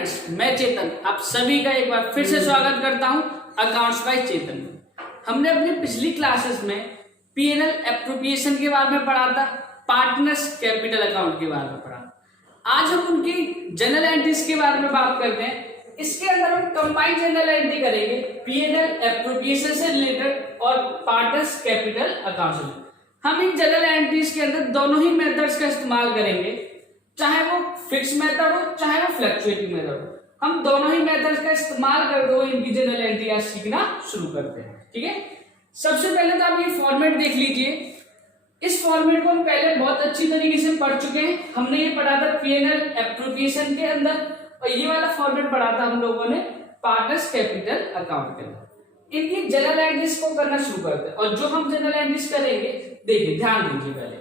Friends, मैं चेतन आप सभी का एक बार फिर से स्वागत करता हूं अकाउंट्स बाय चेतन में। हमने अपनी पिछली क्लासेस में पीएनएल एप्रोप्रिएशन के बारे में पढ़ा था, पार्टनर्स कैपिटल अकाउंट के बारे में पढ़ा। आज हम उनकी जनरल एंट्रीज के बारे में बात करते हैं। इसके अंदर हम कंबाइंड जनरल एंट्री करेंगे पीएनएल एप्रोप्रिएशन से रिलेटेड और पार्टनर्स कैपिटल अकाउंट से। हम इन जनरल एंट्रीज के अंदर दोनों ही मेथड्स का इस्तेमाल करेंगे, चाहे वो फिक्स मेथड हो चाहे वो फ्लक्चुएटिंग मेथड हो। हम दोनों ही मेथड्स का इस्तेमाल करते हुए इनकी जनरल एंट्री आज सीखना शुरू करते हैं। ठीक है, सबसे पहले तो आप ये फॉर्मेट देख लीजिए। इस फॉर्मेट को हम पहले बहुत अच्छी तरीके से पढ़ चुके हैं। हमने ये पढ़ा था पीएनएल एप्रोप्रिएशन के अंदर, और ये वाला फॉर्मेट पढ़ा था हम लोगों ने पार्टनर्स कैपिटल अकाउंट के अंदर। इनकी जनरल एंट्रीज को करना शुरू करते हैं, और जो हम जनरल एंट्रीज करेंगे देखिए, ध्यान दीजिए। पहले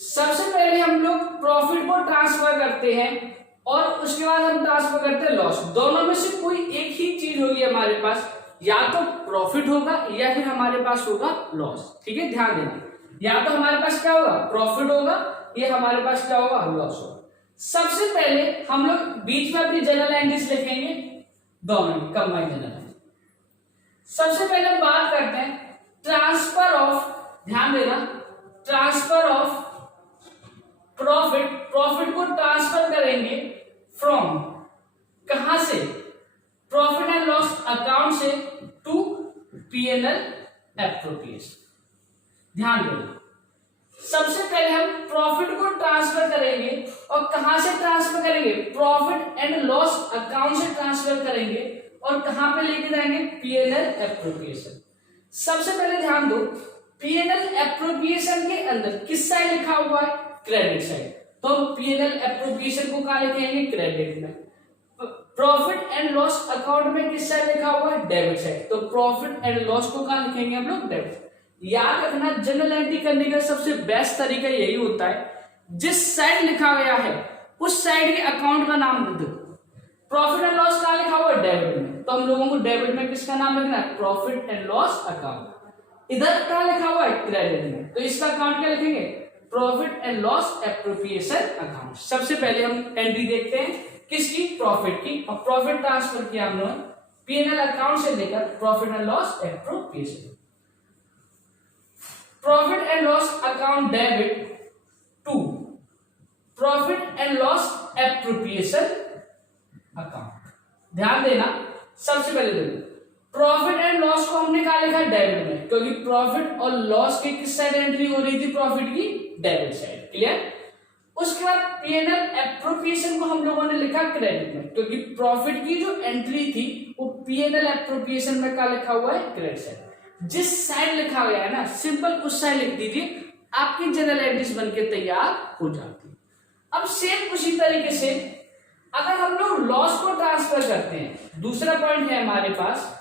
सबसे पहले हम लोग प्रॉफिट को ट्रांसफर करते हैं और उसके बाद हम ट्रांसफर करते हैं लॉस। दोनों में से कोई एक ही चीज होगी हमारे पास, या तो प्रॉफिट होगा या फिर हमारे पास होगा लॉस। ठीक है, ध्यान देना, या तो हमारे पास क्या होगा, प्रॉफिट होगा, या हमारे पास क्या होगा, लॉस होगा। सबसे पहले हम लोग बीच में अपनी जनरल एंट्रीज लिखेंगे, दोनों कंबाइंड जनरल एंट्री। सबसे पहले बात करते हैं ट्रांसफर ऑफ, ध्यान देना, ट्रांसफर ऑफ प्रॉफिट। प्रॉफिट को ट्रांसफर करेंगे फ्रॉम, कहां से, प्रॉफिट एंड लॉस अकाउंट से टू पीएनएल एप्रोप्रिएशन। ध्यान देना, सबसे पहले हम प्रॉफिट को ट्रांसफर करेंगे, और कहां से ट्रांसफर करेंगे, प्रॉफिट एंड लॉस अकाउंट से ट्रांसफर करेंगे, और कहां पे लेके जाएंगे, पीएनएल एप्रोप्रिएशन। सबसे पहले ध्यान दो, पीएनएल एप्रोप्रिएशन के अंदर किस साइड लिखा हुआ है, क्रेडिट साइड। तो पीएनएल एप्रोप्रिएशन को कहां लिखेंगे, क्रेडिट में। प्रॉफिट एंड लॉस अकाउंट में किस साइड लिखा हुआ है, डेबिट साइड। तो प्रॉफिट एंड लॉस को कहां लिखेंगे हम लोग, डेबिट। याद रखना, जनरल एंट्री करने का सबसे बेस्ट तरीका यही होता है, जिस साइड लिखा गया है उस साइड के अकाउंट का नाम लिख दो। प्रॉफिट एंड लॉस कहां लिखा हुआ है, डेबिट में, तो हम लोगों को डेबिट में किसका नाम लिखना है, प्रॉफिट एंड लॉस अकाउंट। इधर कहां लिखा हुआ है, क्रेडिट में, तो इसका अकाउंट क्या लिखेंगे, profit and loss appropriation account. सबसे पहले हम एंट्री देखते हैं किसकी, प्रॉफिट की, और प्रॉफिट ट्रांसफर किया हमने पीएनएल अकाउंट से लेकर profit and loss appropriation. Profit and loss account debit to profit and loss appropriation account. ध्यान देना, सबसे पहले देखो, प्रॉफिट एंड लॉस को हमने कहा लिखा डेबिट में, क्योंकि प्रॉफिट और लॉस की किस साइड एंट्री हो रही थी, प्रॉफिट की डेबिट साइड। क्लियर। उसके बाद पीएनएल एप्रोप्रिएशन को हम लोगों ने लिखा क्रेडिट में, क्योंकि प्रॉफिट की जो एंट्री थी वो पीएनएल एप्रोप्रिएशन में क्या लिखा हुआ है, क्रेडिट साइड। जिस साइड लिखा गया है ना, सिंपल उस साइड लिख दीजिए, आपकी जनरल एंट्रीज बनके तैयार हो जाती है। अब सेम उसी तरीके से अगर हम लोग लॉस को ट्रांसफर करते हैं, दूसरा पॉइंट है हमारे पास,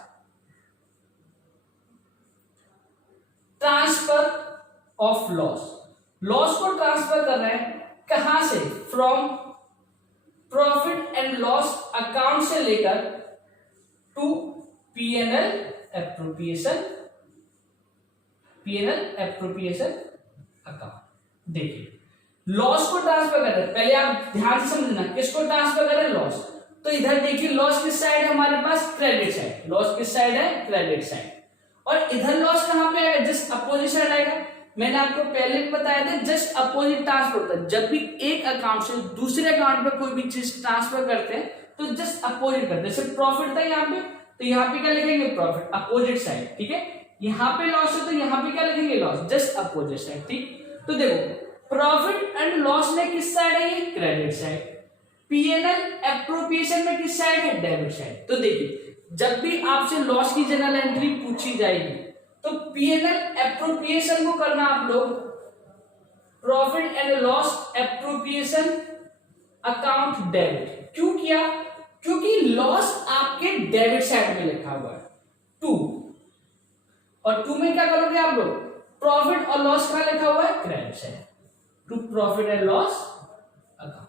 ट्रांसफर ऑफ लॉस। लॉस को ट्रांसफर कर रहे हैं कहां से, from profit and loss account से लेकर to PNL appropriation, PNL appropriation account. देखिए, लॉस को ट्रांसफर कर रहे हैं, पहले आप ध्यान से समझना, किसको ट्रांसफर कर रहे हैं, लॉस। तो इधर देखिए, लॉस किस साइड है हमारे पास, क्रेडिट साइड। लॉस किस साइड है, क्रेडिट साइड। और इधर लॉस कहां पे आएगा, जस्ट अपोजिट साइड आएगा। मैंने आपको पहले भी बताया था, जस्ट अपोजिट ट्रांसफर होता है। जब भी एक अकाउंट से दूसरे अकाउंट में कोई भी चीज ट्रांसफर करते हैं तो जस्ट अपोजिट करते हैं। जैसे प्रॉफिट था यहाँ पे, तो यहाँ पे क्या लिखेंगे, प्रॉफिट, अपोजिट साइड। ठीक है, यहाँ पे लॉस है तो यहाँ पे क्या लिखेंगे, लॉस, जस्ट अपोजिट साइड। ठीक, तो देखो, प्रॉफिट एंड लॉस में किस साइड है, ये क्रेडिट साइड। पीएनएल एप्रोप्रिएशन में किस साइड है, डेबिट साइड। तो देखिए, जब भी आपसे लॉस की जनरल एंट्री पूछी जाएगी तो पीएनएल एप्रोप्रिएशन को करना आप लोग profit and loss appropriation account debit. क्यों किया, क्योंकि लॉस आपके डेबिट साइड में लिखा हुआ है, टू, और टू में क्या करोगे आप लोग, प्रॉफिट और लॉस का लिखा हुआ है, credit side, to profit and loss account.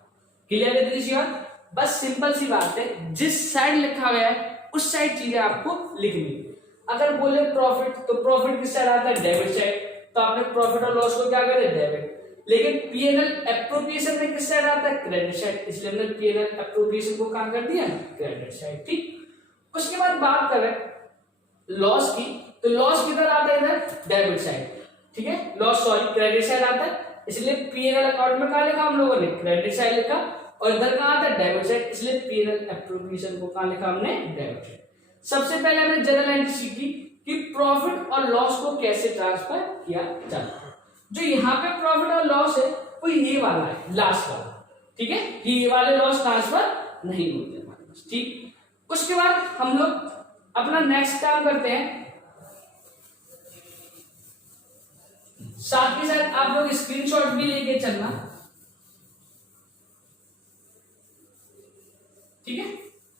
Clear है दृश्य, बस सिंपल सी बात है, जिस साइड लिखा गया है उस साइड चीजें आपको लिखनी। अगर बोले प्रॉफिट, तो प्रॉफिट किस साइड आता है, डेबिट साइड, तो आपने प्रॉफिट और लॉस को क्या करे, डेबिट। लेकिन पीएनएल एप्रोप्रिएशन में किस साइड आता है, क्रेडिट साइड, इसलिए हमने पीएनएल एप्रोप्रिएशन को कहां कर दिया, क्रेडिट साइड। ठीक, उसके बाद बात करें लॉस की, तो लॉस किधर आता है, इधर डेबिट साइड। ठीक है, लॉस सॉरी क्रेडिट साइड आता है, इसलिए पीएनएल अकाउंट में कहां लिखा हम लोगों ने, क्रेडिट साइड लिखा, और इधर कहां आता है, डेबिट साइड, इसलिए पीएनएल एप्रोप्रिएशन को कहां लिखा हमने, डेबिट साइड। सबसे पहले हमने जनरल एंट्री सीखी कि प्रॉफिट और लॉस को कैसे ट्रांसफर किया जाता है। जो यहाँ पे प्रॉफिट और लॉस है वो ये वाला है, लास्ट वाला। ठीक है, ये वाले लॉस ट्रांसफर नहीं होते हमारे पास। ठीक, उसके बाद हम लोग अपना नेक्स्ट काम करते हैं, साथ ही साथ आप लोग स्क्रीनशॉट भी लेके चलना। ठीक है,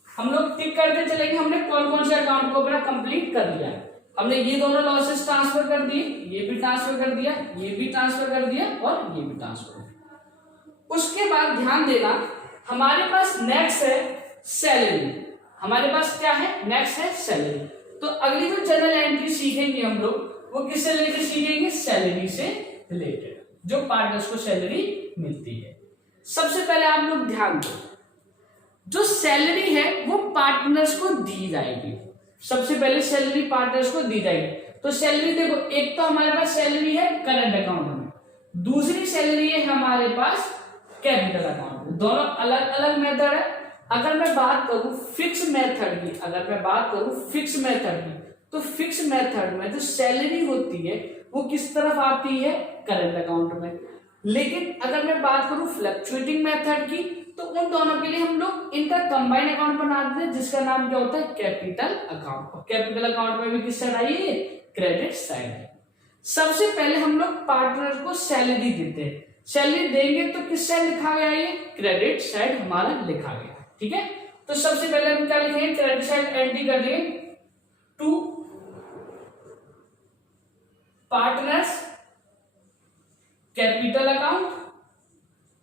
हम लोग टिक करते चलेंगे हमने कौन कौन से अकाउंट को अपना कंप्लीट कर लिया। हमने ये दोनों लॉसेस ट्रांसफर कर दिए, ये भी ट्रांसफर कर दिया, ये भी ट्रांसफर कर दिया और ये भी ट्रांसफर कर दिया। उसके बाद ध्यान देना, हमारे पास नेक्स्ट है सैलरी। हमारे पास क्या है, नेक्स्ट है सैलरी। तो अगली जो जनरल एंट्री सीखेंगे हम लोग वो किससे रिलेटेड सीखेंगे, सैलरी से रिलेटेड, जो पार्टनर्स को सैलरी मिलती है। सबसे पहले आप लोग ध्यान दो, जो सैलरी है वो पार्टनर्स को दी जाएगी। सबसे पहले सैलरी पार्टनर्स को दी जाएगी। तो सैलरी देखो, एक तो हमारे पास सैलरी है करंट अकाउंट में, दूसरी सैलरी है हमारे पास कैपिटल अकाउंट में। दोनों अलग अलग मेथड है। अगर मैं बात करूं फिक्स मेथड की, तो फिक्स मेथड में जो सैलरी होती है वो किस तरफ आती है, करंट अकाउंट में। लेकिन अगर मैं बात करूं फ्लक्चुएटिंग मेथड की, तो उन दोनों के लिए हम लोग इनका कंबाइन अकाउंट बना देते हैं, जिसका नाम क्या होता है, कैपिटल अकाउंट। और कैपिटल अकाउंट में भी किस साइड आई है, क्रेडिट साइड है। सबसे पहले हम लोग पार्टनर को सैलरी देते हैं। सैलरी देंगे तो किस साइड लिखा गया, ये क्रेडिट साइड हमारा लिखा गया। ठीक है, तो सबसे पहले हम क्या लिखेंगे, क्रेडिट साइड एंट्री कर दिए टू पार्टनर्स कैपिटल अकाउंट।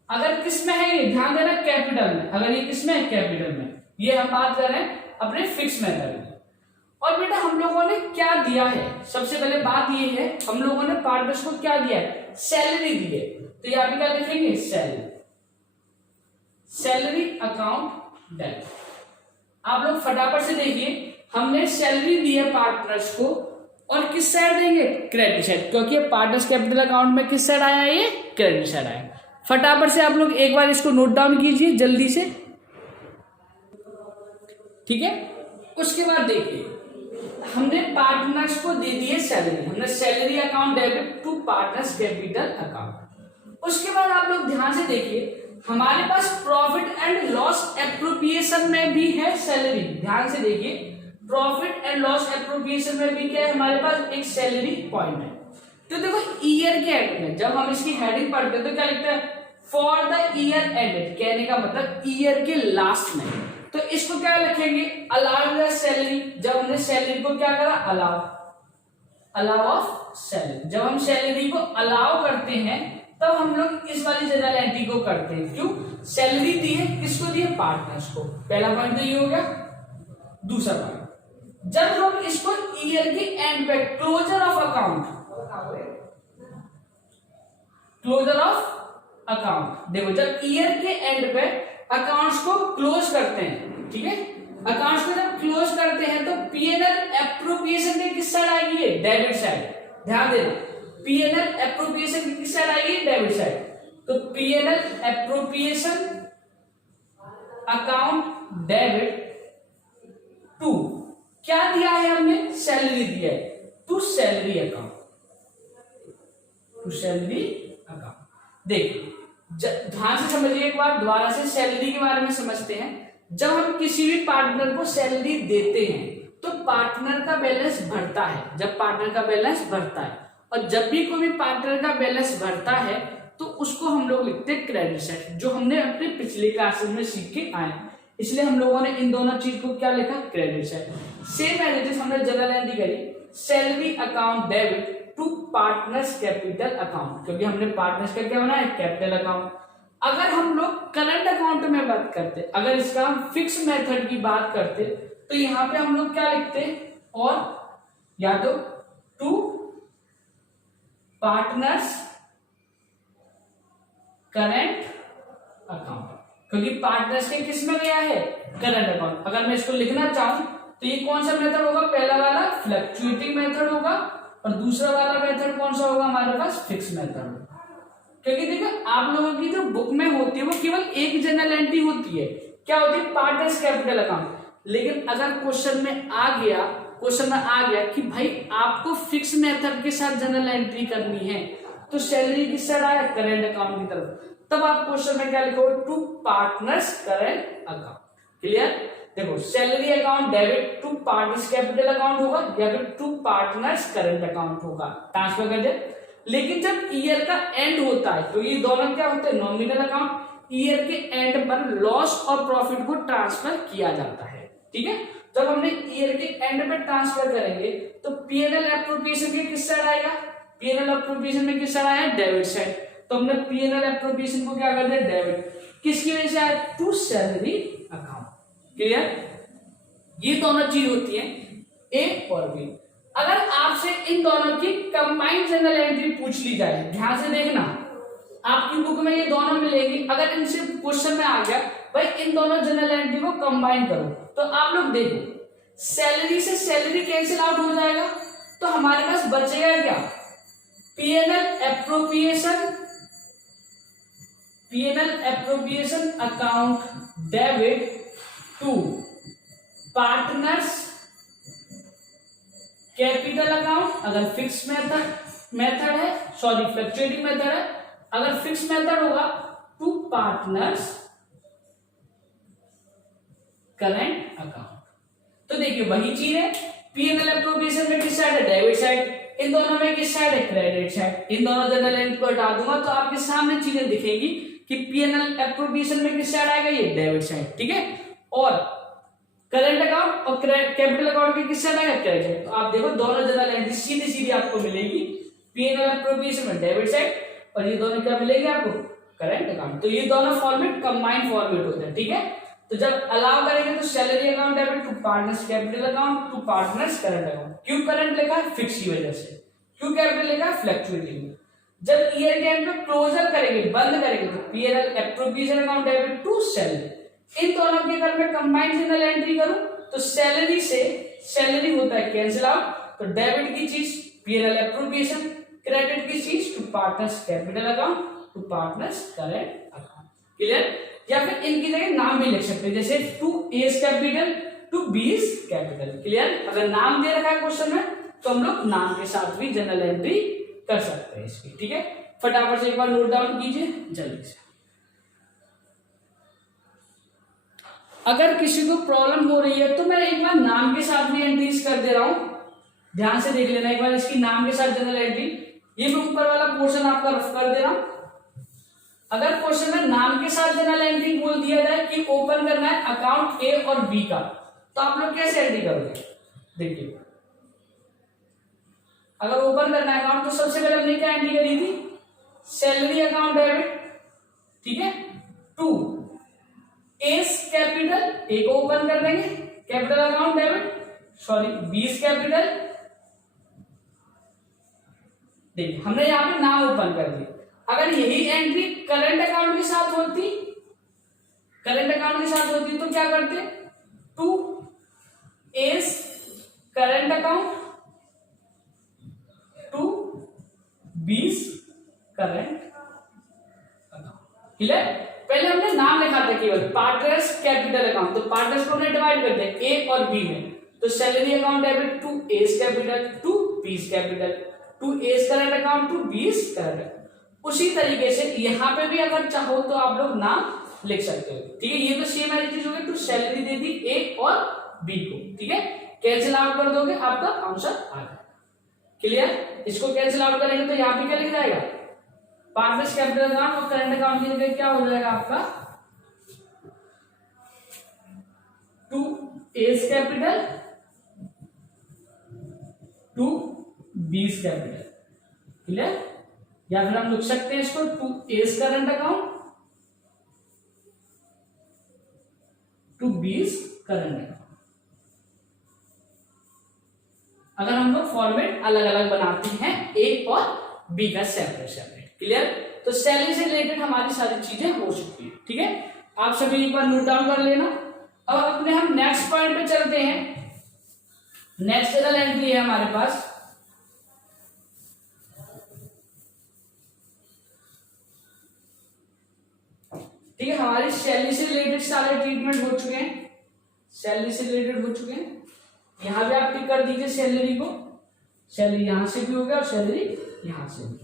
अगर किस में है ये, ध्यान देना कैपिटल में, अगर ये किस में है, कैपिटल में। ये हम बात कर रहे हैं अपने फिक्स मेथड की। और बेटा हम लोगों ने क्या दिया है, सबसे पहले बात ये है हम लोगों ने पार्टनर्स को क्या दिया है, सैलरी दी है। तो यहाँ पे क्या लिखेंगे, सैलरी अकाउंट डेबिट। आप लोग फटाफट से देखिए, हमने सैलरी दी है पार्टनर्स को और किस साइड देंगे, क्रेडिट साइड, क्योंकि पार्टनर्स कैपिटल अकाउंट में किस साइड आया, ये क्रेडिट साइड आया। फटाफट से आप लोग एक बार इसको नोट डाउन कीजिए जल्दी से। ठीक है, उसके बाद देखिए हमने पार्टनर्स को दे दिए सैलरी, हमने salary account debit to partners capital account. उसके बाद आप लोग ध्यान से देखिए, हमारे पास प्रॉफिट एंड लॉस एप्रोप्रिएशन में भी है सैलरी। ध्यान से देखिए, प्रॉफिट एंड लॉस एप्रोप्रिएशन में भी क्या है, हमारे पास एक सैलरी पॉइंट है। तो देखो ईयर के एंड में जब हम इसकी हेडिंग पढ़ते हैं तो क्या लिखते हैं, फॉर द ईयर एंडेड, कहने का मतलब ईयर के लास्ट में। तो इसको क्या लिखेंगे, अलाउ द सैलरी। जब हमने सैलरी को क्या करा, अलाउ ऑफ सैलरी। जब हम सैलरी को अलाउ करते हैं तब हम लोग इस वाली जनरल एंट्री को करते हैं। क्यों, सैलरी दी है, किसको दी है, पार्टनर्स को। पहला पॉइंट तो ये हो गया। दूसरा पॉइंट, जब हम इसको ईयर के एंड पे क्लोजर ऑफ अकाउंट, देखो जब ईयर के एंड पे अकाउंट्स को क्लोज करते हैं, ठीक है, अकाउंट्स को जब क्लोज करते हैं तो पीएनएल एप्रोप्रिएशन की किस साइड आएगी, ये डेबिट साइड। ध्यान देना, पीएनएल एप्रोप्रिएशन की किस साइड आएगी, डेबिट साइड। तो PNL appropriation account debit to क्या दिया है हमने, सैलरी दिया है, टू सैलरी अकाउंट, देखिए ध्यान से समझिए एक बार दोबारा से, सैलरी के बारे में समझते हैं। जब हम किसी भी पार्टनर को सैलरी देते हैं तो पार्टनर का बैलेंस बढ़ता है। जब पार्टनर का बैलेंस बढ़ता है, और जब भी कोई पार्टनर का बैलेंस बढ़ता है तो उसको हम लोग लिखते हैं क्रेडिट साइड, जो हमने अपने पिछले क्लासेस में सीख के आए। इसलिए हम लोगों ने इन दोनों चीज को क्या लिखा, credit side. Same as it is हमने जनरल एंट्री करी, salary account debit to partners capital account, क्योंकि हमने पार्टनर्स का क्या बनाया, कैपिटल अकाउंट। अगर हम लोग करंट अकाउंट में बात करते, अगर इसका हम फिक्स मेथड की बात करते, तो यहां पे हम लोग क्या लिखते हैं, और या तो टू पार्टनर्स करंट अकाउंट, क्योंकि पार्टनर्स के किस में गया है, करंट अकाउंट। अगर मैं इसको लिखना चाहूं तो ये कौन सा मेथड होगा, पहला वाला फ्लक्चुएटिंग मेथड होगा और दूसरा वाला मेथड कौन सा होगा हमारे पास, फिक्स मेथड होगा। क्योंकि देखो आप लोगों की जो बुक में होती है वो केवल एक जनरल एंट्री होती है, क्या होती है, पार्टनर्स कैपिटल अकाउंट। लेकिन अगर क्वेश्चन में आ गया कि भाई आपको फिक्स मेथड के साथ जनरल एंट्री करनी है, तो सैलरी किस साइड आया, करंट अकाउंट की तरफ, तब आप क्वेश्चन में क्या लिखोगे, to partners current account. Clear. देखो salary account debit to partners capital account होगा या फिर टू पार्टनर्स करंट अकाउंट होगा, ट्रांसफर कर दे। लेकिन जब ईयर का एंड होता है तो ये दोनों क्या होते हैं, नॉमिनल अकाउंट। ईयर के एंड पर लॉस और प्रॉफिट को ट्रांसफर किया जाता है, ठीक है। जब हमने ईयर के एंड में ट्रांसफर करेंगे तो पीएनएल एप्रोप्रिएशन के किस साइड आएगा, पीएनएल एप्रोप्रिएशन में किस साइड आया, डेबिट साइड। तो हमने पीएनएल एप्रोप्रिएशन को क्या कर दिया, डेबिट। किसकी वजह से आया, टू सैलरी अकाउंट। क्लियर। ये दोनों चीज होती है ए और बी। अगर आपसे इन दोनों की कंबाइंड जनरल एंट्री पूछ ली जाए, ध्यान से देखना, आपकी बुक में ये दोनों मिलेगी। अगर इनसे क्वेश्चन में आ गया भाई इन दोनों जनरल एंट्री को कंबाइन करो, तो आप लोग देखो सैलरी से सैलरी कैंसिल आउट हो जाएगा, तो हमारे पास बचेगा क्या, PNL appropriation account debit to partners capital account. अगर फिक्स मेथड है, सॉरी फ्लक्चुएटिंग मेथड है, अगर फिक्स मेथड होगा टू पार्टनर्स करंट अकाउंट। तो देखिए वही चीज है, पीएनएल एप्रोप्रिएशन में किस साइड है, डेबिट साइड। इन दोनों में किस साइड है, क्रेडिट साइड। इन दोनों जनरल एंट्री को हटा दूंगा तो आपके सामने चीजें दिखेगी कि पीएनएल एप्रोप्रिएशन में किस साइड आएगा, ये डेबिट साइड, ठीक है। और करंट अकाउंट और कैपिटल अकाउंट के किस साइड आएगा, क्रेडिट। तो आप देखो दोनों जनरल एंट्री सीधी सीधी आपको मिलेगी, पीएनएल एप्रोप्रिएशन में डेबिट साइड और ये दोनों क्या मिलेंगे आपको, करंट अकाउंट। तो ये दोनों फॉर्मेट कंबाइंड फॉर्मेट होते हैं, ठीक है। तो जब अलाउ करेंगे तो salary account debit to partners capital account to partners current account. क्यों करंट लिखा है, फिक्स की वजह से। क्यों कैपिटल लिखा है, फ्लक्चुएटिंग। जब ईयर के एंड में क्लोजर करेंगे, बंद करेंगे, तो PNL appropriation account debit to salary. इन दोनों के अगर मैं कंबाइंड जनरल एंट्री करूं तो सैलरी से सैलरी होता है कैंसिल आउट, तो डेबिट की चीज पीएनएल एप्रोप्रिएशन, क्रेडिट की चीज to partners capital account to partners current account. Clear. या फिर इनकी जगह नाम भी लिख सकते हैं, जैसे to A's capital to B's capital. Clear. अगर नाम दे रखा है क्वेश्चन में तो हम लोग नाम के साथ भी जनरल एंट्री कर सकते हैं इसकी, ठीक है। फटाफट से एक बार नोट डाउन कीजिए जल्दी से। अगर किसी को प्रॉब्लम हो रही है तो मैं एक बार नाम के साथ भी एंट्रीज कर दे रहा हूं, ध्यान से देख लेना एक बार इसकी नाम के साथ जनरल एंट्री। ये मैं ऊपर वाला पोर्शन आपका रफ कर दे रहा हूं। अगर क्वेश्चन में नाम के साथ जनरल एंट्री बोल दिया जाए कि ओपन करना है अकाउंट ए और बी का, तो आप लोग कैसे एंट्री करोगे, देखिए। अगर ओपन करना है अकाउंट तो सबसे पहले हमने क्या एंट्री करी थी, सैलरी अकाउंट डेबिट, ठीक है, टू एस कैपिटल, ए को ओपन कर देंगे, कैपिटल अकाउंट डेबिट, सॉरी बीस कैपिटल। देखिए हमने यहां पे नाम ओपन कर दिया। अगर यही एंट्री करंट अकाउंट के साथ होती, तो क्या करते, to A's current account to B's current account. Clear. पहले हमने नाम लिखा था केवल पार्टनर्स कैपिटल अकाउंट, तो पार्टनर्स को हमने डिवाइड करते हैं ए और बी में, तो salary account debit to A's capital to B's capital, to A's current account to B's current. उसी तरीके से यहां पे भी अगर चाहो तो आप लोग नाम लिख सकते हो, ठीक है। ये तो सेम वाली चीज होगी, टू सैलरी दे दी ए और बी को, ठीक है। कैंसिल आउट कर दोगे आपका आंसर आ जाएगा। क्लियर। इसको कैंसिल आउट करेंगे तो यहाँ पे क्या लिख जाएगा, पार्टनर्स कैपिटल अकाउंट और करंट अकाउंट की जगह क्या हो जाएगा आपका, to A's capital to B's capital. Clear. या फिर हम लिख सकते हैं इसको to A's current account to B's current account. अगर हम लोग फॉर्मेट अलग अलग बनाते हैं ए और बी का सेपरेट। क्लियर। तो सैलरी से रिलेटेड हमारी सारी चीजें हो चुकी है। ठीक है, आप सभी एक बार नोट डाउन कर लेना। अब अपने हम नेक्स्ट पॉइंट पे चलते हैं। नेक्स्ट जनरल एंट्री है हमारे पास, ठीक है, हमारी सैलरी से रिलेटेड सारे ट्रीटमेंट हो चुके हैं, सैलरी से रिलेटेड हो चुके हैं। यहां भी आप टिक कर दीजिए सैलरी को, सैलरी यहां से भी हो गया और सैलरी यहां से भी।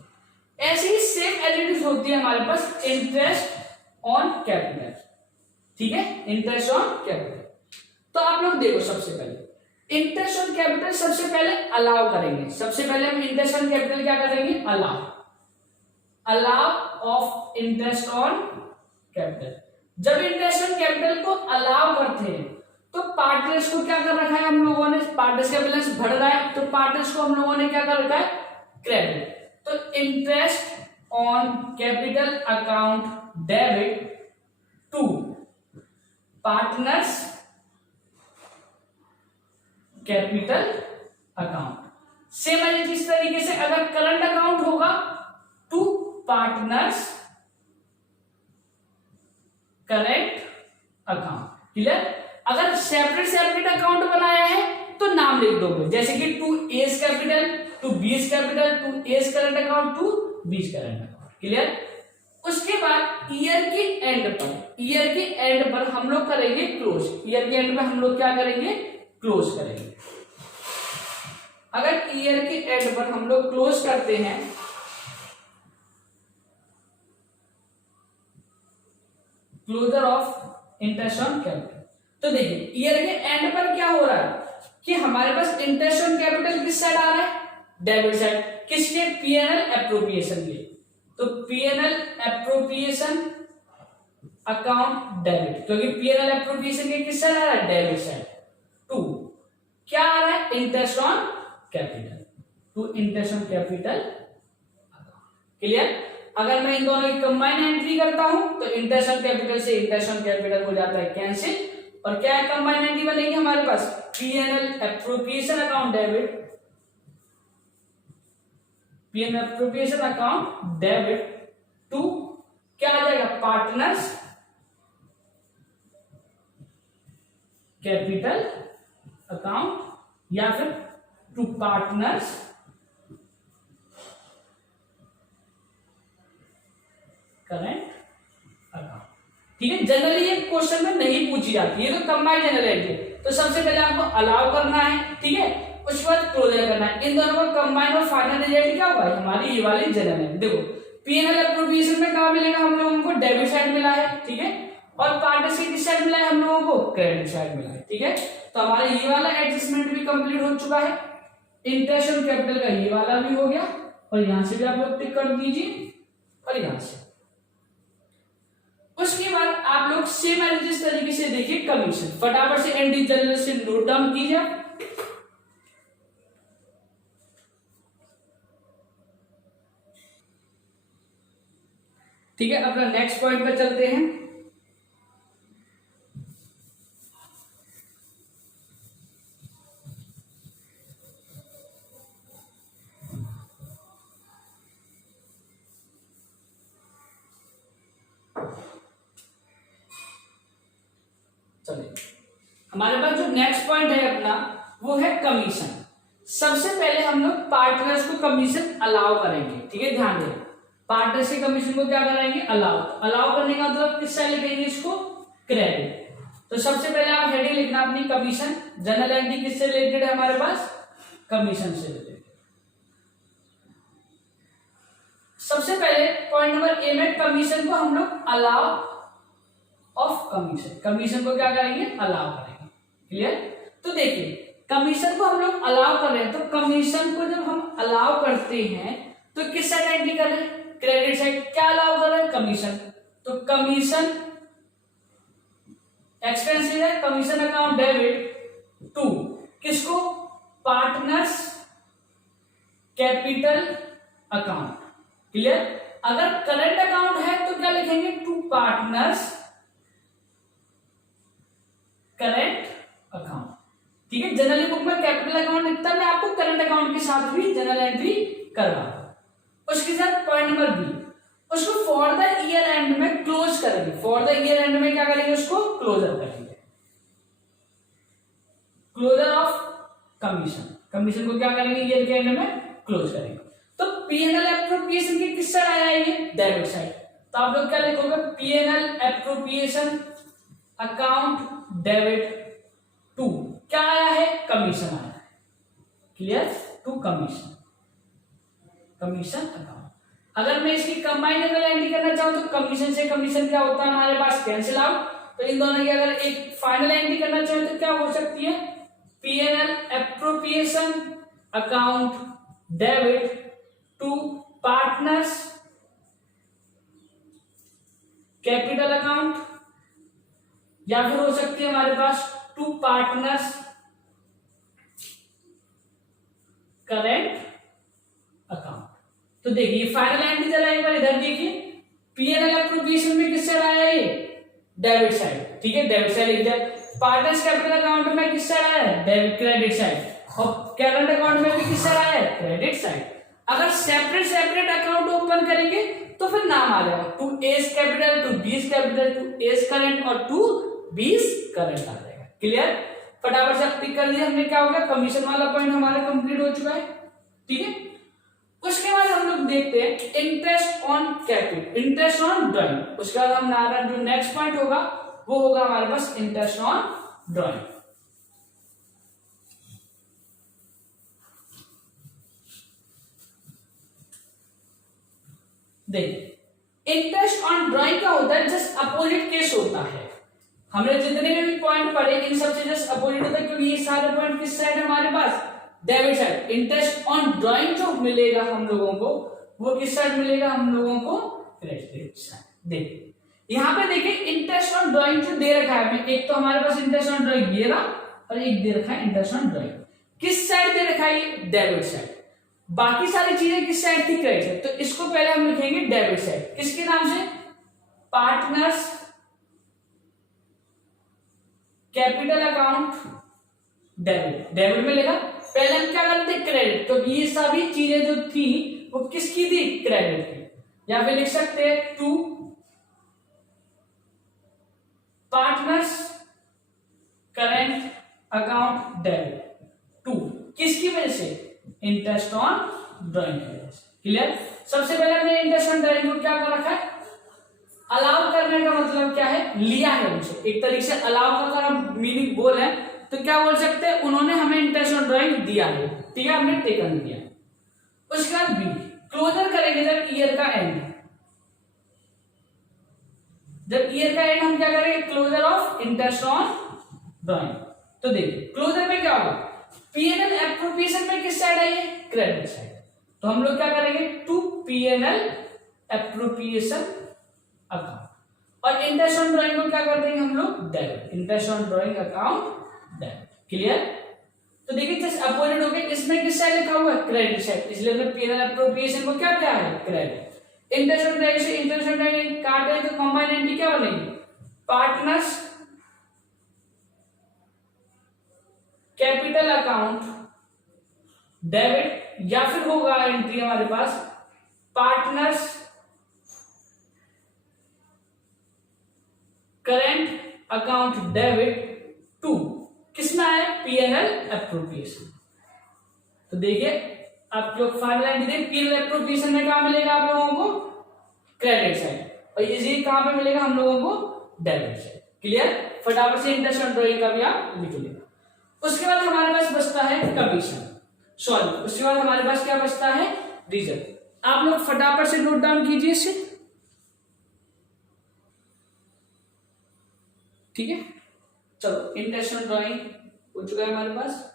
ऐसे ही सेम एलिमेंट्स होती है हमारे पास इंटरेस्ट ऑन कैपिटल। ठीक है, इंटरेस्ट ऑन कैपिटल। तो आप लोग देखो, सबसे पहले इंटरेस्ट ऑन कैपिटल सबसे पहले अलाउ करेंगे। सबसे पहले हम इंटरेस्ट ऑन कैपिटल क्या करेंगे, allow, allow of interest on capital. जब इंटरेस्ट ऑन कैपिटल को अलाउ करते हैं तो पार्टनर्स को क्या कर रखा है हम लोगों ने, पार्टनर्स का बैलेंस बढ़ रहा है तो पार्टनर्स को हम लोगों ने क्या कर रखा है, क्रेडिट। तो interest on capital account debit to partners capital account. Same है इस तरीके से अगर करंट अकाउंट होगा to partners current account. Clear, अगर सेपरेट सेपरेट अकाउंट बनाया है तो नाम लिख दोगे, जैसे कि to A's capital, to B's capital, to A's current account, to B's current account. Clear, उसके बाद ईयर के एंड पर, ईयर के एंड पर हम लोग करेंगे क्लोज। ईयर के एंड पर हम लोग क्या करेंगे, क्लोज करेंगे। अगर ईयर के एंड पर हम लोग क्लोज करते हैं closure of interest on capital, तो देखिए ईयर के एंड पर क्या हो रहा है कि हमारे पास इंटरेस्ट ऑन कैपिटल किस साइड आ रहा है, डेबिट साइड। किसके, पीएनएल एप्रोप्रिएशन के। तो पीएनएल एप्रोप्रिएशन अकाउंट डेबिट, क्योंकि पीएनएल एप्रोप्रिएशन के किस साइड आ रहा है, डेबिट साइड। टू क्या आ रहा है, interest on capital, to interest on capital account. Clear, अगर मैं इन दोनों की कंबाइन एंट्री करता हूं तो इंटरेस्ट ऑन कैपिटल से इंटरेस्ट ऑन कैपिटल हो जाता है कैंसिल, और क्या है कंबाइन एंट्री बनेगी हमारे पास, PNL appropriation account debit, PNL appropriation account debit to क्या आ जाएगा, पार्टनर्स कैपिटल अकाउंट, या फिर टू पार्टनर्स करेंट अकाउंट। ठीक है, जनरली ये क्वेश्चन में नहीं पूछी जाती है, तो कंबाइंड जनरल एंट्री। तो सबसे पहले आपको अलाउ करना है, ठीक है, उसके बाद क्लोजर करना है। इन दोनों को कंबाइन और फाइनल रिजल्ट क्या होगा, हमारी ये वाली जनरल है। देखो पीएनएल एप्रोप्रिएशन में कहां मिलेगा हम लोगों को, डेबिट साइड मिला है, ठीक है, और पार्टनर्स की किस साइड मिला है हम लोगों को, क्रेडिट साइड मिला है। ठीक है, तो हमारा ये वाला एडजस्टमेंट भी कंप्लीट हो चुका है। इंटरेस्ट ऑन कैपिटल का ये वाला भी हो गया, और यहां से भी आप लोग टिक कर दीजिए, और यहां से। उसके बाद आप लोग सेम जिस तरीके से देखिए कमीशन, फटाफट से एंटी जनरल से नोट डाउन कीजिए। ठीक है, अपना नेक्स्ट पॉइंट पे चलते हैं। चलिए, हमारे पास जो नेक्स्ट पॉइंट है अपना वो है कमीशन। सबसे पहले हम लोग पार्टनर्स को कमीशन अलाउ करेंगे। ठीक है, ध्यान दें, पार्टनर्स के कमीशन को क्या कराएंगे, अलाउ। अलाउ करने का मतलब किस साइड लिखेंगे इसको, क्रेडिट। तो सबसे पहले आप हेडिंग लिखना अपनी कमीशन। जनरल एंट्री किससे रिलेटेड है हमारे पास, कमीशन से रिलेटेड। सबसे पहले पॉइंट नंबर ए में कमीशन को हम लोग अलाउ ऑफ कमीशन, कमीशन को क्या करेंगे, अलाउ करेंगे। क्लियर, तो देखिए कमीशन को हम लोग अलाउ कर रहे हैं, तो कमीशन को जब हम अलाउ करते हैं तो किस साइड एंट्री कर रहे हैं, क्रेडिट साइड। क्या अलाउ कर रहे हैं, कमीशन। तो कमीशन एक्सपेंसिव है, कमीशन अकाउंट डेबिट टू किसको, पार्टनर्स कैपिटल अकाउंट। क्लियर, अगर करंट अकाउंट है तो क्या लिखेंगे, टू पार्टनर्स करेंट अकाउंट। ठीक है, जनरली बुक में कैपिटल अकाउंट लिखता है, मैं आपको करंट अकाउंट के साथ भी जनरल एंट्री करवा। उसके साथ पॉइंट नंबर बी, उसको फॉर द ईयर एंड में क्लोज करेंगे, फॉर द ईयर एंड में क्या करेंगे, उसको क्लोजर करेंगे, क्लोजर ऑफ कमीशन, कमीशन को क्या करेंगे ईयर के एंड में क्लोज करेंगे। तो पीएनएल एप्रोप्रिएशन की किस साइड आया ये, डेबिट साइड। तो आप लोग क्या लिखोगे, PNL appropriation account debit to क्या आया है, कमीशन आया है, clear, to commission, commission account. अगर मैं इसकी कंबाइनेबल एंट्री करना चाहूं तो कमीशन से कमीशन क्या होता है हमारे पास, कैंसिल आउट। तो इन दोनों की अगर एक फाइनल एंट्री करना चाहूं तो क्या हो सकती है, PNL appropriation account debit to partners capital account, या फिर हो सकती है हमारे पास टू पार्टनर्स करेंट अकाउंट। तो देखिए फाइनल एंट्री चला एक बार इधर देखिए, पीएनएल एप्रोप्रिएशन में किस साइड आया ये, डेबिट साइड, ठीक है, डेबिट साइड लिख दिया। पार्टनर्स कैपिटल अकाउंट में किस साइड आया है, डेबिट क्रेडिट साइड, और करंट अकाउंट में भी किस साइड आया है, क्रेडिट साइड। अगर सेपरेट सेपरेट अकाउंट ओपन करेंगे तो फिर नाम आ जाएगा, to A's capital, to B's capital, to A's current और टू बीस करंट आ जाएगा, क्लियर। फटाफट से टिक कर दिया हमने, क्या हो गया, कमीशन वाला पॉइंट हमारा कंप्लीट हो चुका है, ठीक है। उसके बाद हम लोग देखते हैं interest on capital, interest on drawing. उसके बाद हमारा जो नेक्स्ट पॉइंट होगा वो होगा हमारे पास इंटरेस्ट ऑन ड्राइंग। देखिए इंटरेस्ट ऑन ड्राइंग क्या होता है, जस्ट अपोजिट केस होता है। हमने जितने भी पॉइंट पढ़े इन सबसे जस्ट अपोजिट होता है, क्योंकि ये सारे पॉइंट किस साइड है हमारे पास, debit side. Interest on drawing जो मिलेगा हम लोगों को वो किस साइड मिलेगा, हम लोगों को क्रेडिट साइड। देखिए यहाँ पे देखिए इंटरेस्ट ऑन ड्राइंग जो दे रखा है, एक तो हमारे पास इंटरेस्ट ऑन ड्राइंग ये रहा, और एक दे रखा है इंटरेस्ट ऑन ड्राइंग, किस साइड दे रखा है, डेबिट साइड। बाकी सारी चीजें किस साइड थी, क्रेडिट साइड। तो इसको पहले हम लिखेंगे डेबिट साइड, किसके नाम से, partners capital account debit, debit में लिखा। पहले हम क्या करते थे, क्रेडिट, तो ये सभी चीजें जो थी वो किसकी थी, क्रेडिट की। या फिर लिख सकते हैं to partners current account debit to, किसकी वजह से, इंटरेस्ट ऑन ड्राइंग की वजह से, क्लियर। सबसे पहले हमने इंटरेस्ट ऑन ड्राइंग को क्या कर रखा है, अलाउ करने का मतलब क्या है, लिया है उनसे, एक तरीके से अलाउ का अगर हम मीनिंग बोले तो क्या बोल सकते हैं, उन्होंने हमें इंटरेस्ट ऑन ड्राइंग दिया है, ठीक है, हमने टेकन दिया। उसके बाद बी, क्लोजर करेंगे जब ईयर का एंड, जब ईयर का एंड हम क्या करेंगे, closure of interest on drawing. तो देखिए क्लोजर में क्या होगा, पीएनएल एप्रोप्रिएशन में किस साइड आई है, क्रेडिट साइड। तो हम लोग क्या करेंगे, टू पीएनएल एप्रोप्रिएशन अकाउंट, और इंटरेस्ट ऑन ड्राइंग को क्या कर देंगे हम लोग, debit, interest on drawing account debit, clear. तो देखिए जस्ट अपोजिट हो गया, इसमें किस साइड लिखा हुआ है, क्रेडिट साइड, इसलिए हमने पीएनएल एप्रोप्रिएशन को क्या किया है, क्रेडिट। इंटरेस्ट ऑन ड्राइंग से इंटरेस्ट ऑन ड्राइंग काटे तो कंबाइन एंट्री क्या बनेगी, पार्टनर्स कैपिटल अकाउंट डेबिट, या फिर होगा एंट्री हमारे पास partners current account debit to, किसमें आया, पीएनएल एप्रोप्रिएशन। तो देखिए आप लोग फाइनल एंट्री देखिए, पीएनएल एप्रोप्रिएशन में कहां मिलेगा आप लोगों को, क्रेडिट साइड, और इजी कहां पे मिलेगा हम लोगों को, डेबिट साइड, क्लियर। फटाफट से इंटरेस्ट ऑन ड्राइंग का भी आप लिख लेंगे। उसके बाद हमारे पास बचता है कमीशन, सॉरी उसके बाद हमारे पास क्या बचता है, रिजर्व। आप लोग फटाफट से नोट डाउन कीजिए इसे, ठीक है। चलो इंटरेस्ट ऑन ड्राइंग हो चुका है हमारे पास।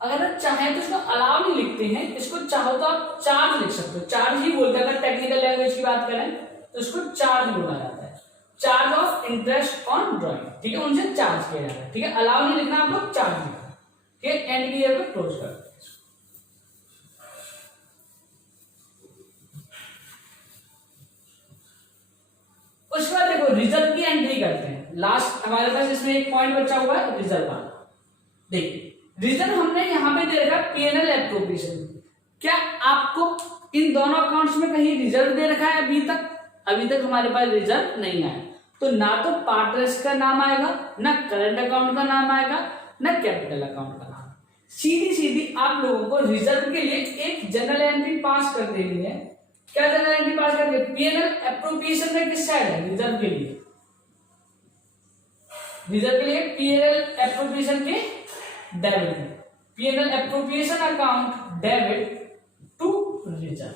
अगर आप चाहें तो इसको अलाउ नहीं लिखते हैं, इसको चाहो तो आप चार्ज लिख सकते हो, चार्ज ही बोलते हैं, अगर टेक्निकल लैंग्वेज की बात करें तो इसको चार्ज बोला जाता है, charge of interest on drawing, ठीक है, उनसे चार्ज किया जाता है, ठीक है। अलाउ नहीं लिखना, आप लोग चार्ज लिखना, ठीक है। एंड क्लियर को क्लोज कर देते हैं। उसके बाद देखो रिजर्व की एंट्री करते हैं, लास्ट हमारे पास इसमें एक पॉइंट बचा हुआ है, रिजर्व वाला। देखिए रीजन हमने यहाँ पे दे रखा पीएनएल एप्रोप्रिएशन। क्या आपको इन दोनों अकाउंट्स में कहीं रिजर्व दे रखा है अभी तक? अभी तक हमारे पास रिजर्व नहीं आया, तो ना तो पार्टनर्स का नाम आएगा, ना करंट अकाउंट का नाम आएगा, ना कैपिटल अकाउंट का नाम। सीधी सीधी आप लोगों को रिजर्व के लिए एक जनरल एंट्री पास कर देनी है। क्या जनरल एंट्री पास करके पीएनएल एप्रोप्रिएशन में किस साइड है? रिजर्व के लिए, रिजर्व के लिए पीएनएल एप्रोप्रिएशन के डेबिट में, PNL appropriation account debit to reserve.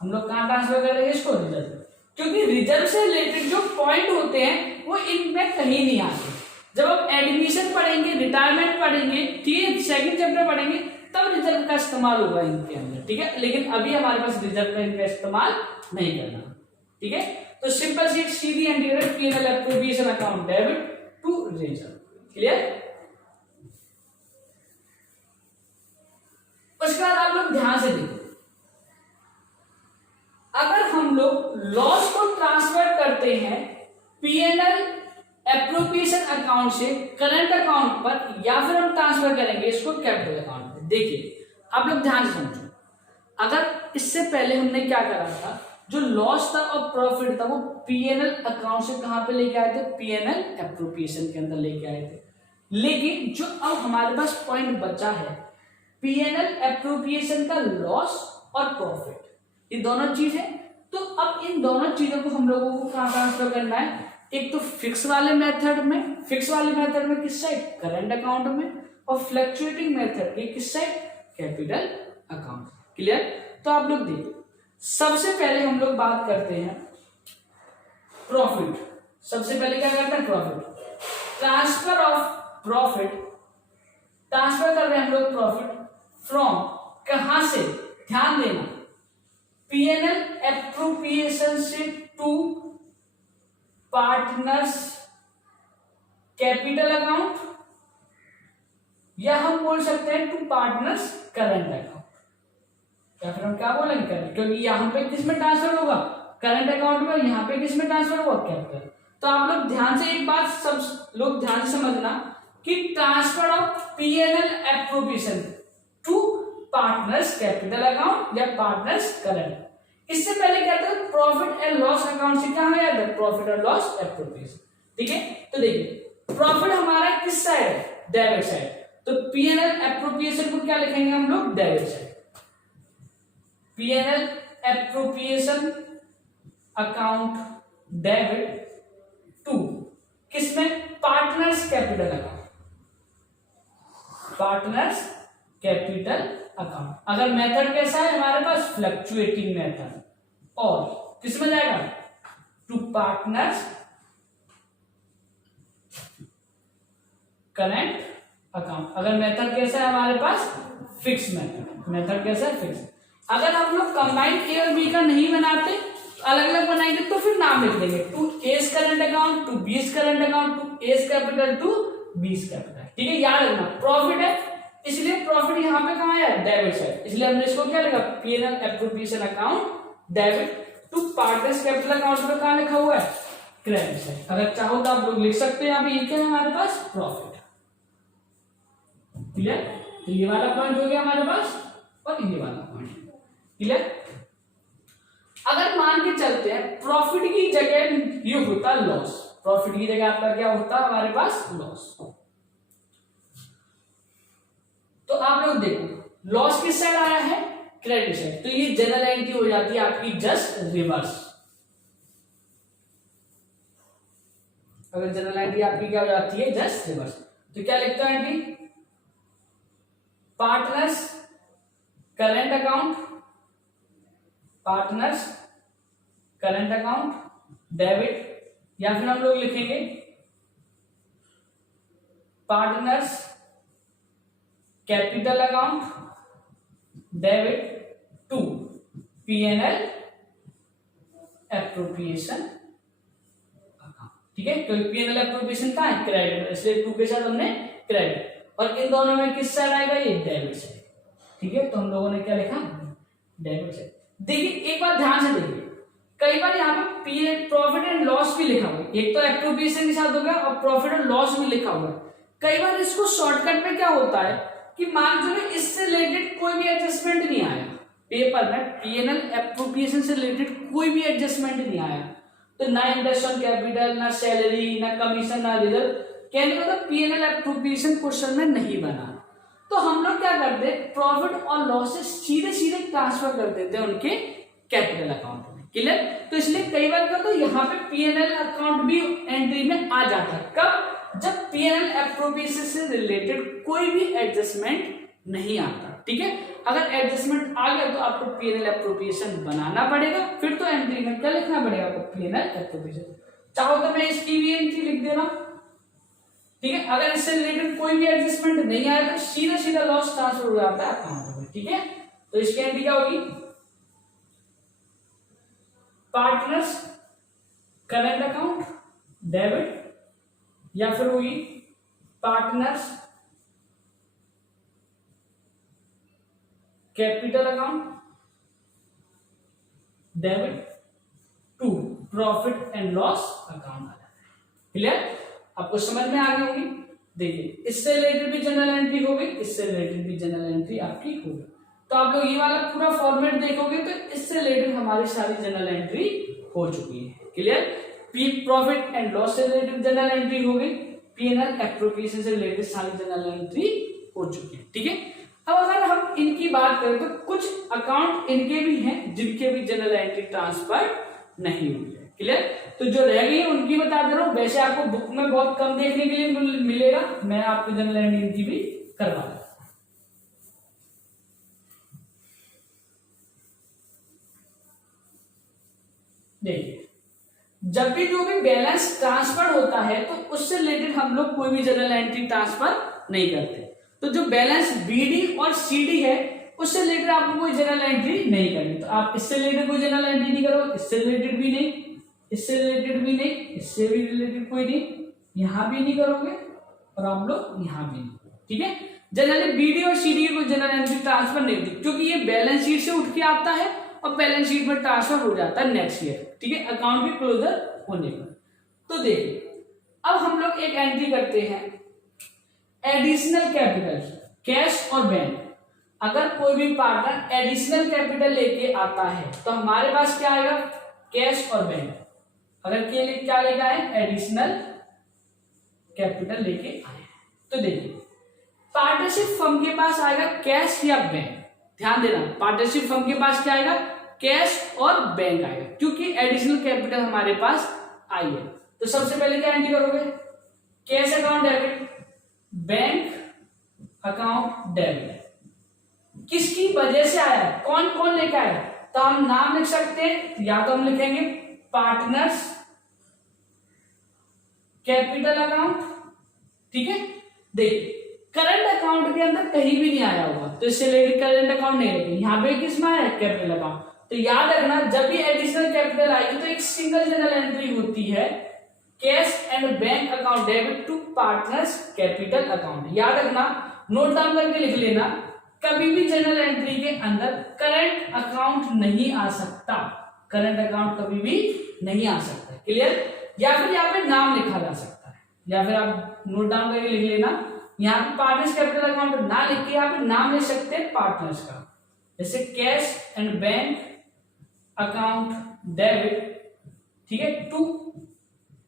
हम लोग कहां ट्रांसफर करेंगे इसको? रिजर्व, क्योंकि रिजर्व से रिलेटेड जो पॉइंट होते हैं वो इनमें कहीं नहीं आते। जब आप एडमिशन पढ़ेंगे, रिटायरमेंट पढ़ेंगे, ठीक है, सेकंड चैप्टर पढ़ेंगे, तब रिजर्व का इस्तेमाल होगा इनके अंदर, ठीक है। लेकिन अभी हमारे पास रिजर्व का इनका इस्तेमाल नहीं करना, ठीक है। तो सिंपल सी सीधी एंट्री करें PNL appropriation account debit to reserve, clear. उसके बाद आप लोग ध्यान से देखो, अगर हम लोग लॉस को ट्रांसफर करते हैं पीएनएल एप्रोप्रिएशन अकाउंट से करंट अकाउंट पर, या फिर हम ट्रांसफर करेंगे इसको कैपिटल अकाउंट पे, देखिए आप लोग ध्यान से समझो। अगर इससे पहले हमने क्या करा था, जो लॉस था और प्रॉफिट था वो पीएनएल अकाउंट से कहां पे लेके आए थे? पीएनएल एप्रोप्रिएशन के अंदर लेके आए थे। लेकिन जो अब हमारे पास पॉइंट बचा है पीएनएल एप्रोप्रिएशन का लॉस और प्रॉफिट, ये दोनों चीज है। तो अब इन दोनों चीजों को हम लोगों को कहां ट्रांसफर करना है? एक तो फिक्स वाले मेथड में, फिक्स वाले मेथड में किस साइड? करंट अकाउंट में, और फ्लक्चुएटिंग मेथड ये किस साइड? Capital account, clear. तो आप लोग देखिए, सबसे पहले हम लोग बात करते हैं प्रॉफिट। सबसे पहले क्या करते हैं? Profit, transfer of profit, transfer कर रहे हैं हम लोग प्रॉफिट फ्रॉम, कहां से? ध्यान देना, पीएनएल एप्रोप्रिएशन से टू पार्टनर्स कैपिटल अकाउंट, या हम बोल सकते हैं टू पार्टनर्स करंट अकाउंट, या फिर हम क्या बोलेंगे? करंट, क्योंकि यहां पे किस में ट्रांसफर होगा? करंट अकाउंट में, यहां पे किस में ट्रांसफर होगा? कैपिटल। तो आप लोग ध्यान से एक बात सब लोग ध्यान से समझना कि transfer of PNL appropriation to partners capital account या पार्टनर्स करंट। इससे पहले क्या था? प्रॉफिट एंड लॉस अकाउंट से क्या आया था? प्रॉफिट एंड लॉस एप्रोप्रिएशन, ठीक है। तो देखिए प्रॉफिट हमारा किस साइड है? Debit side. तो पीएनएल एप्रोप्रिएशन को क्या लिखेंगे हम लोग? Debit side. PNL appropriation account debit to किसमें? Partners capital account, partners capital account. अगर मेथड कैसा है हमारे पास? फ्लक्चुएटिंग मेथड, और किसमें जाएगा? To partners current account. अगर मेथड कैसा है हमारे पास? Fix method. मेथड कैसा है? फिक्स। अगर हम लोग कंबाइंड ए और बी का नहीं बनाते, अलग अलग बनाएंगे, तो फिर नाम लिख देंगे to A's current account, to B's current account, to A's capital, to B's capital, ठीक है। याद रखना प्रॉफिट है, इसलिए प्रॉफिट यहां पे कहां है? डेबिट साइड, इसलिए हमने इसको क्या लिखा? PNL appropriation account debit to partners capital account में कहां लिखा हुआ है? Credit side. अगर चाहो तो आप लोग लिख सकते हैं यहाँ पे, ये क्या है हमारे पास? Profit, clear. तो ये वाला पॉइंट हो गया हमारे पास, और ये वाला पॉइंट, क्लियर। अगर मान के चलते हैं प्रॉफिट की जगह ये होता लॉस, प्रॉफिट की जगह आपका क्या होता हमारे पास? लॉस। तो आप लोग देखो लॉस किस साइड आया है? Credit side. तो ये जनरल एंट्री हो जाती है आपकी जस्ट रिवर्स। अगर जनरल एंट्री आपकी क्या हो जाती है? Just reverse. तो क्या लिखता है entry? Partners current account, partners current account debit, या फिर हम लोग लिखेंगे partners capital account debit to PNL appropriation account, ठीक है। क्योंकि पीएनएल एप्रोप्रिएशन का है? क्रेडिट, इसलिए टू के साथ हमने क्रेडिट, और इन दोनों में किस साइड आएगा? ये डेबिट साइड, ठीक है। तो हम लोगों ने क्या लिखा? Debit side. देखिए एक बार ध्यान से देखिए, कई बार यहाँ पे प्रॉफिट एंड लॉस भी लिखा हुआ है, एक तो एप्रोप्रिएशन के साथ हो गया और प्रॉफिट एंड लॉस भी लिखा हुआ है। कई बार इसको शॉर्टकट में क्या होता है कि मान चलो इससे रिलेटेड कोई भी एडजस्टमेंट नहीं आया, पेपर में पीएनएल एप्रोप्रिएशन से रिलेटेड कोई भी एडजस्टमेंट नहीं आया, तो ना इंटरेस्ट ऑन कैपिटल, ना सैलरी, ना कमीशन, ना रिजर्व, कहने का मतलब पीएनएल एप्रोप्रिएशन क्वेश्चन में नहीं बना, तो हम लोग क्या करते हैं, प्रॉफिट और लॉस से सीधे सीधे ट्रांसफर कर देते हैं उनके कैपिटल अकाउंट में। क्लियर? तो इसलिए कई बार क्या होता है, यहाँ पे पीएनएल अकाउंट भी एंट्री में आ जाता है। कब? जब पीएनएल एप्रोप्रिएशन से रिलेटेड कोई भी एडजस्टमेंट नहीं आता। ठीक है, अगर एडजस्टमेंट आ गया तो आपको पीएनएल एप्रोप्रिएशन बनाना पड़ेगा, फिर तो एंट्री में क्या लिखना पड़ेगा आपको, पीएनएल एप्रोप्रिएशन। चाहो तो मैं इसकी भी एंट्री लिख दे रहा हूं। ठीक है, अगर इससे रिलेटेड कोई भी एडजस्टमेंट नहीं आया तो सीधा सीधा लॉस ट्रांसफर हो जाता है अकाउंट में। ठीक है, तो इसकी एंट्री क्या होगी, पार्टनर्स करंट अकाउंट डेबिट, या फिर होगी partners capital account debit to profit and loss account आ जाता है। क्लियर? आपको समझ में आ गई होगी। देखिए, इससे रिलेटेड भी जनरल एंट्री हो गई, इससे रिलेटेड भी जनरल एंट्री आपकी हो गई, तो आप लोग ये वाला पूरा फॉर्मेट देखोगे तो इससे रिलेटेड हमारी सारी जनरल एंट्री हो चुकी है। क्लियर? प्रॉफिट एंड लॉस से रिलेटेड जनरल एंट्री हो गई, पीएनएल एप्रोप्रिएशन से रिलेटेड सारी जनरल एंट्री हो चुकी है। ठीक है, अब अगर हम इनकी बात करें तो कुछ अकाउंट इनके भी हैं जिनके भी जनरल एंट्री ट्रांसफर नहीं हुई है। क्लियर? तो जो रह गई उनकी बता दे रहा हूं, वैसे आपको बुक में बहुत कम देखने के लिए मिलेगा, मैं आपको जनरल एंट्री इनकी भी करवा दूंगा। देखिए, जब भी जो भी बैलेंस ट्रांसफर होता है तो उससे रिलेटेड हम लोग कोई भी जनरल एंट्री ट्रांसफर नहीं करते, तो जो बैलेंस बीडी और सीडी है उससे रिलेटेड आपको कोई जनरल एंट्री नहीं करनी, तो आप इससे रिलेटेड कोई जनरल एंट्री नहीं करो, इससे रिलेटेड भी नहीं, इससे रिलेटेड भी नहीं, इससे भी रिलेटेड कोई नहीं, यहां भी नहीं करोगे और आप लोग यहां भी नहीं। ठीक है, जनरली बीडी और सीडी को जनरल एंट्री ट्रांसफर नहीं होती क्योंकि ये बैलेंस शीट से उठ के आता है और बैलेंस शीट में ट्रांसफर हो जाता है नेक्स्ट ईयर। ठीक है, अकाउंट भी क्लोजर होने पर। तो देखिए, अब हम लोग एक एंट्री करते हैं, एडिशनल कैपिटल, कैश और बैंक। अगर कोई भी पार्टनर एडिशनल कैपिटल लेके आता है तो हमारे पास क्या आएगा, कैश और बैंक। अगर क्या लेके आए, एडिशनल कैपिटल लेके आए, तो देखिए पार्टनरशिप फर्म के पास आएगा कैश या बैंक। ध्यान देना, पार्टनरशिप फर्म के पास क्या आएगा, कैश और बैंक आएगा, क्योंकि एडिशनल कैपिटल हमारे पास आई है। तो सबसे पहले क्या एंट्री करोगे, cash account debit, bank account debit. किसकी वजह से आया, कौन कौन लेके आया, तो हम नाम लिख सकते हैं, या तो हम लिखेंगे पार्टनर्स कैपिटल अकाउंट। ठीक है, देखिए करंट अकाउंट के अंदर कहीं भी नहीं आया होगा तो इससे रिलेटेड करंट अकाउंट नहीं रहेगी, यहां पे किस में आया, कैपिटल अकाउंट। तो याद रखना, जब भी एडिशनल कैपिटल आएगी तो एक सिंगल जनरल एंट्री होती है, cash and bank account debit to partners capital account. याद रखना, नोट डाउन करके लिख लेना, कभी भी जनरल एंट्री के अंदर करंट अकाउंट नहीं आ सकता, करंट अकाउंट कभी भी नहीं आ सकता। क्लियर? या फिर यहाँ पे नाम लिखा जा सकता है, या फिर आप नोट डाउन करके लिख लेना, यहाँ पे पार्टनर्स कैपिटल अकाउंट ना लिख के यहाँ पे नाम ले सकते हैं पार्टनर्स का, जैसे cash and bank account debit. ठीक है, टू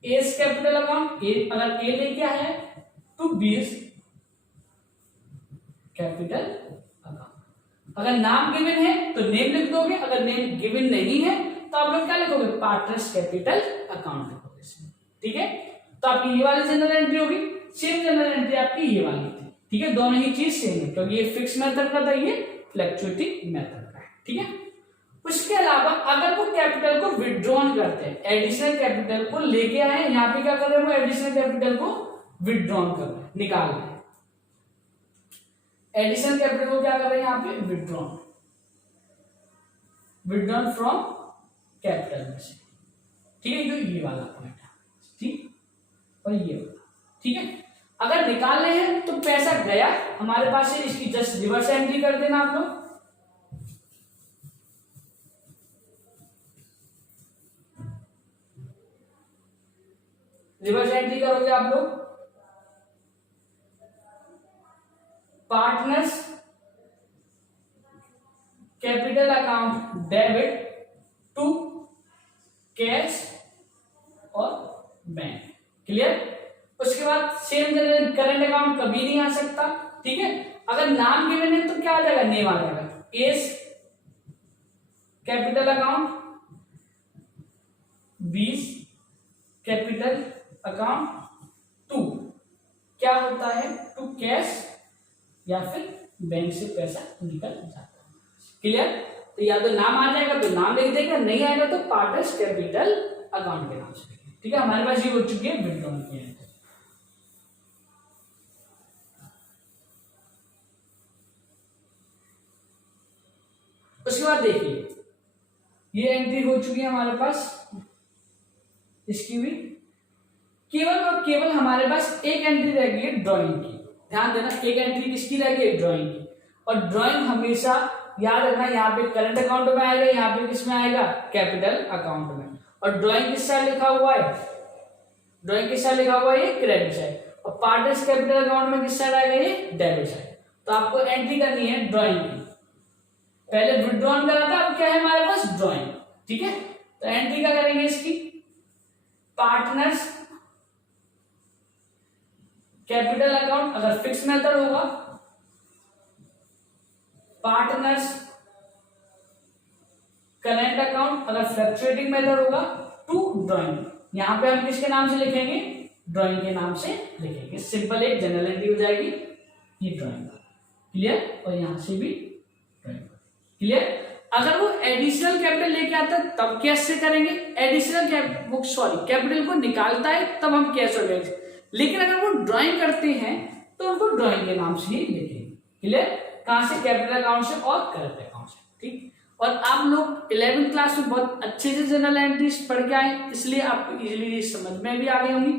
एस कैपिटल अकाउंट, ए अगर ए लेके आया है, टू बीस कैपिटल अकाउंट। अगर नाम गिवन है तो नेम लिख दोगे, अगर नेम गिवन नहीं है तो आप लोग क्या लिखोगे, पार्टनर्स कैपिटल अकाउंट लिखोगे। ठीक है, तो आपकी ये वाली जनरल एंट्री होगी, सेम जनरल एंट्री आपकी ये वाली थी। ठीक है, दोनों ही चीज सेम है क्योंकि ये फिक्स मेथड का था, ये फ्लक्चुएटिंग मेथड का है। ठीक है, उसके अलावा अगर वो कैपिटल को विड्रॉन करते हैं, एडिशनल कैपिटल को लेके आए, यहाँ पे क्या कर रहे हैं, वो एडिशनल कैपिटल को विड्रॉन कर रहे हैं, निकाल रहे हैं, एडिशनल कैपिटल को क्या कर रहे हैं यहाँ पे, विड्रॉन, विड्रॉन फ्रॉम कैपिटल में से। ठीक है, जो ये वाला पॉइंट है, ठीक, और ये वाला। ठीक है, अगर निकालने हैं तो पैसा गया हमारे पास से, इसकी जस्ट रिवर्स एंट्री कर देना आप लोग। रिवर्स एंट्री करोगे आप लोग, डेबिट टू कैश और बैंक। क्लियर? उसके बाद सेम करंट अकाउंट कभी नहीं आ सकता, ठीक है। अगर नाम गिवन है तो क्या आ जाएगा, नेम आ जाएगा। A's capital account, 20 capital account, to क्या होता है, टू कैश या फिर बैंक से पैसा निकल जाता है। क्लियर? तो या तो नाम आ जाएगा तो नाम लिख देगा, नहीं आएगा तो पार्टनर्स कैपिटल अकाउंट के नाम से लिखेंगे। ठीक है, हमारे पास ये हो चुकी है विड्रॉल की एंट्री। उसके बाद देखिए ये एंट्री हो चुकी है हमारे पास, इसकी भी केवल और केवल हमारे पास एक एंट्री रह गई है ड्राइंग की। ध्यान देना, एक एंट्री किसकी रह गई है, ड्राइंग की। और ड्राइंग हमेशा याद रखना, यहाँ पे करंट अकाउंट में आएगा, यहाँ पे किस में आएगा, कैपिटल अकाउंट में। और ड्राइंग किस साइड लिखा हुआ है, ड्राइंग किस साइड लिखा हुआ है, ये क्रेडिट साइड। और पार्टनर्स कैपिटल अकाउंट में किस साइड आएगा, ये डेबिट साइड। तो आपको एंट्री करनी है ड्राइंग की। पहले विड्रॉन करा था, अब क्या है हमारे पास, ड्राइंग। ठीक है, तो एंट्री क्या करेंगे इसकी, पार्टनर्स कैपिटल अकाउंट, अगर फिक्स मेथड होगा, पार्टनर्स करेंट अकाउंट, अगर फ्लक्चुएटिंग मेथड होगा, टू ड्राइंग। यहां पे हम किसके नाम से लिखेंगे, ड्राइंग के नाम से लिखेंगे। सिंपल एक जनरल एंट्री हो जाएगी, ये ड्राइंग। क्लियर? और यहां से भी ड्राइंग। क्लियर? अगर वो एडिशनल कैपिटल लेके आता है तब कैसे करेंगे, एडिशनल कैपिटल को निकालता है तब हम कैश और बैंक। लेकिन अगर वो ड्राइंग करते हैं तो उनको ड्राइंग के नाम से ही लिखेंगे। क्लियर? कहां से, कैपिटल अकाउंट से और करंट अकाउंट से। ठीक, और आप लोग 11वीं क्लास में बहुत अच्छे से जनरल एंट्रीज पढ़ के आए, इसलिए आपको इजीली समझ में भी आ गई होंगी।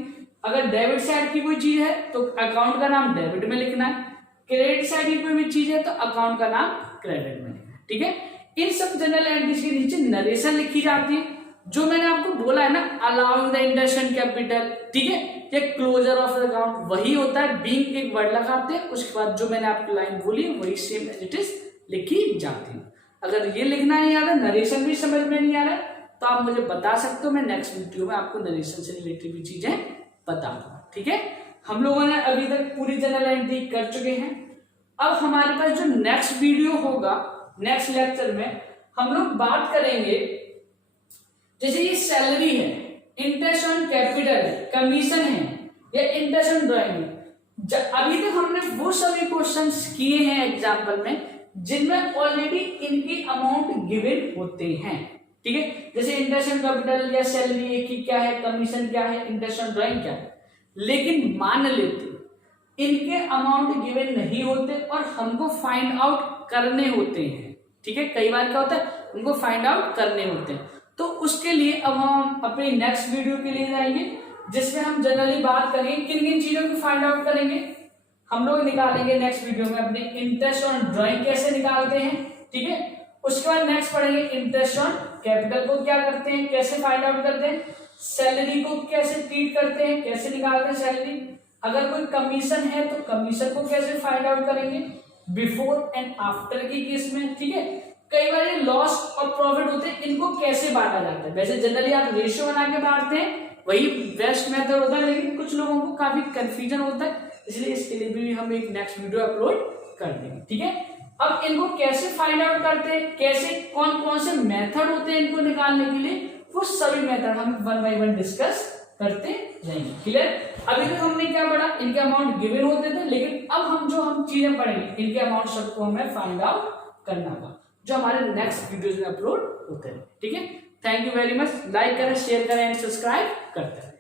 अगर डेबिट साइड की कोई चीज है तो अकाउंट का नाम डेबिट में लिखना है, क्रेडिट साइड की कोई भी चीज है तो अकाउंट का नाम क्रेडिट में लिखना है। ठीक है, इन सब जनरल एंट्रीज के नीचे नरेशन लिखी जाती है, जो मैंने आपको बोला है ना, अलाउइंग द इंडस्ट्रियल कैपिटल। ठीक है, ये क्लोजर ऑफ अकाउंट वही होता है, बीइंग एक वर्ड लगाते हैं, उसके बाद जो मैंने आपको लाइन बोली वही सेम एज इट इज लिखी जाती है। अगर ये लिखना नहीं आ रहा, नरेशन भी समझ में नहीं आ रहा, तो आप मुझे बता सकते हो, मैं नेक्स्ट वीडियो में आपको नरेशन से रिलेटेड भी चीजें बता दूंगा। ठीक है, हम लोगों ने अभी तक पूरी जनरल एंट्री कर चुके हैं। अब हमारे पास जो नेक्स्ट वीडियो होगा, नेक्स्ट लेक्चर में हम लोग बात करेंगे, जैसे ये सैलरी है, इंटरेस्ट ऑन कैपिटल है, कमीशन है, या इंटरेस्ट ऑन ड्राइंग है। अभी तक हमने वो सभी क्वेश्चंस किए हैं एग्जाम्पल में जिनमें ऑलरेडी इनकी अमाउंट गिवन होते हैं। ठीक है, जैसे इंटरेस्ट ऑन कैपिटल या सैलरी की क्या है, कमीशन क्या है, इंटरेस्ट ऑन ड्राइंग क्या है। लेकिन मान लेते इनके अमाउंट गिवन नहीं होते और हमको फाइंड आउट करने होते हैं। ठीक है, कई बार क्या होता है, उनको फाइंड आउट करने होते हैं। तो उसके लिए अब हम अपने नेक्स्ट वीडियो के लिए जाएंगे, जिसमें हम जनरली बात करेंगे किन किन चीजों को फाइंड आउट करेंगे। हम लोग निकालेंगे नेक्स्ट वीडियो में अपने इंटरेस्ट ऑन ड्राइंग कैसे निकालते हैं। ठीक है, उसके बाद नेक्स्ट पढ़ेंगे इंटरेस्ट ऑन कैपिटल को क्या करते हैं, कैसे फाइंड आउट करते हैं, सैलरी को कैसे ट्रीट करते हैं, कैसे निकालते हैं सैलरी, अगर कोई कमीशन है तो कमीशन को कैसे फाइंड आउट करेंगे, बिफोर एंड आफ्टर की केस में। ठीक है, कई बार ये लॉस और प्रॉफिट होते हैं, इनको कैसे बांटा जाता है। वैसे जनरली आप रेशियो बना के बांटते हैं, वही बेस्ट मेथड होता है, लेकिन कुछ लोगों को काफी कंफ्यूजन होता है, इसलिए इसके लिए भी हम एक नेक्स्ट वीडियो अपलोड कर देंगे। ठीक है, अब इनको कैसे फाइंड आउट करते हैं, कैसे कौन कौन से मेथड होते हैं इनको निकालने के लिए, वो सभी मेथड हम 1 by 1 डिस्कस करते रहेंगे। क्लियर? अभी तक हमने क्या पढ़ा, इनके अमाउंट गिवन होते थे, लेकिन अब हम चीजें पढ़ेंगे, इनके अमाउंट सबको हमें फाइंड आउट करना होगा, जो हमारे नेक्स्ट वीडियोस में अपलोड होते हैं। ठीक है, thank you very much. Like करें, शेयर करें एंड सब्सक्राइब करते हैं।